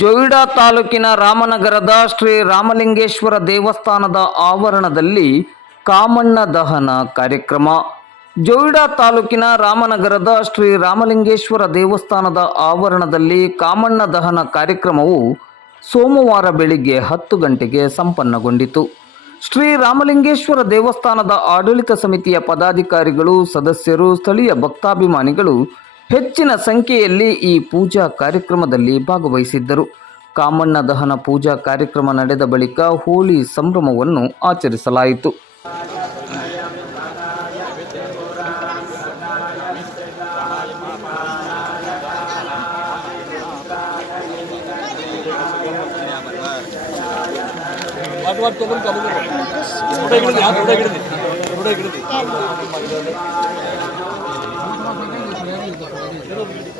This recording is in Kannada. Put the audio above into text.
ಜೊಯಿಡಾ ತಾಲೂಕಿನ ರಾಮನಗರದ ಶ್ರೀ ರಾಮಲಿಂಗೇಶ್ವರ ದೇವಸ್ಥಾನದ ಆವರಣದಲ್ಲಿ ಕಾಮಣ್ಣ ದಹನ ಕಾರ್ಯಕ್ರಮ. ಜೊಯಿಡಾ ತಾಲೂಕಿನ ರಾಮನಗರದ ಶ್ರೀ ರಾಮಲಿಂಗೇಶ್ವರ ದೇವಸ್ಥಾನದ ಆವರಣದಲ್ಲಿ ಕಾಮಣ್ಣ ದಹನ ಕಾರ್ಯಕ್ರಮವು ಸೋಮವಾರ ಬೆಳಿಗ್ಗೆ 10 ಗಂಟೆಗೆ ಸಂಪನ್ನಗೊಂಡಿತು. ಶ್ರೀ ರಾಮಲಿಂಗೇಶ್ವರ ದೇವಸ್ಥಾನದ ಆಡಳಿತ ಸಮಿತಿಯ ಪದಾಧಿಕಾರಿಗಳು, ಸದಸ್ಯರು, ಸ್ಥಳೀಯ ಭಕ್ತಾಭಿಮಾನಿಗಳು ಹೆಚ್ಚಿನ ಸಂಖ್ಯೆಯಲ್ಲಿ ಈ ಪೂಜಾ ಕಾರ್ಯಕ್ರಮದಲ್ಲಿ ಭಾಗವಹಿಸಿದ್ದರು. ಕಾಮಣ್ಣ ದಹನ ಪೂಜಾ ಕಾರ್ಯಕ್ರಮ ನಡೆದ ಬಳಿಕ ಹೋಳಿ ಸಂಭ್ರಮವನ್ನು ಆಚರಿಸಲಾಯಿತು. थोड़ा